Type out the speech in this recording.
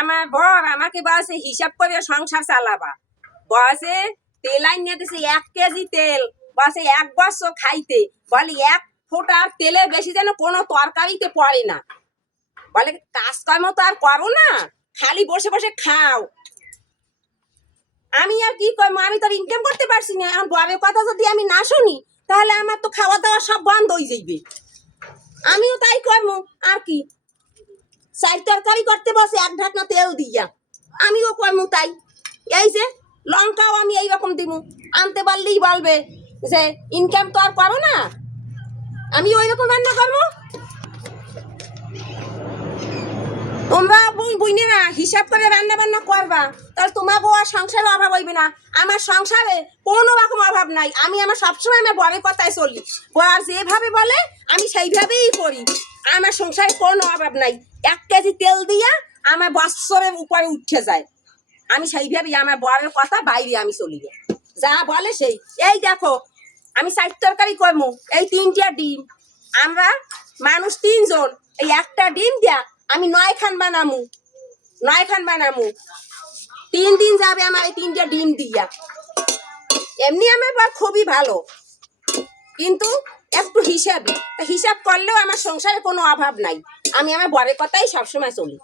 আমার বর আমাকে বলছে হিসাব করে সংসার চালাবা, বলছে তেল আইনে দিছে 1 কেজি তেল, বলছে 1 বছর খাইতে, বলে 1 ফোঁটা তেলে বেশি যেন কোনো তরকারিতে পড়ে না, বলে কাজকর্ম তো আর করো না, খালি বসে বসে খাও। আমি আর কি করবো, আমি তো ইনকাম করতে পারছি না। আমার বরের কথা যদি আমি না শুনি তাহলে আমার তো খাওয়া দাওয়া সব বন্ধ হয়ে যাইবে। আমিও তাই করবো আর কি, চাই তরকারি করতে বসে 1 ঢাকনা তেল দিয়া, আমিও করবো তাই। এই যে লঙ্কাও আমি এইরকম দিব, আনতে পারলেই বলবে যে ইনকাম তো আর করো না, আমি ওই রকম রান্না করবো। তোমরা বুঝিনা হিসাব করে রান্না বান্না করবা, তাহলে তোমাকেও আর সংসারে অভাব হইবে না। আমার সংসারে কোনো রকম অভাব নাই, আমি আমার সবসময় আমার বরের কথায় চলি, বর যেভাবে বলে আমি সেইভাবেই করি। আমার সংসারে কোনো অভাব নাই, 1 কেজি তেল দিয়া আমার বৎসরের উপরে উঠে যায়, আমি সেইভাবেই আমার বরের কথা বাইরে আমি চলি, যা বলে সেই। এই দেখো আমি 4 তরকারি করবো, এই 3টা ডিম, আমরা মানুষ 3 জন, এই একটা ডিম দিয়া আমি 9 খান বানামু, 9 খান বানামু, 3 দিন যাবে আমার এই 3টা ডিম দিয়া। এমনি আমার বর খুবই ভালো, কিন্তু একটু হিসাব করলেও আমার সংসারে কোনো অভাব নাই, আমি আমার বরের কথাই সবসময় চলি।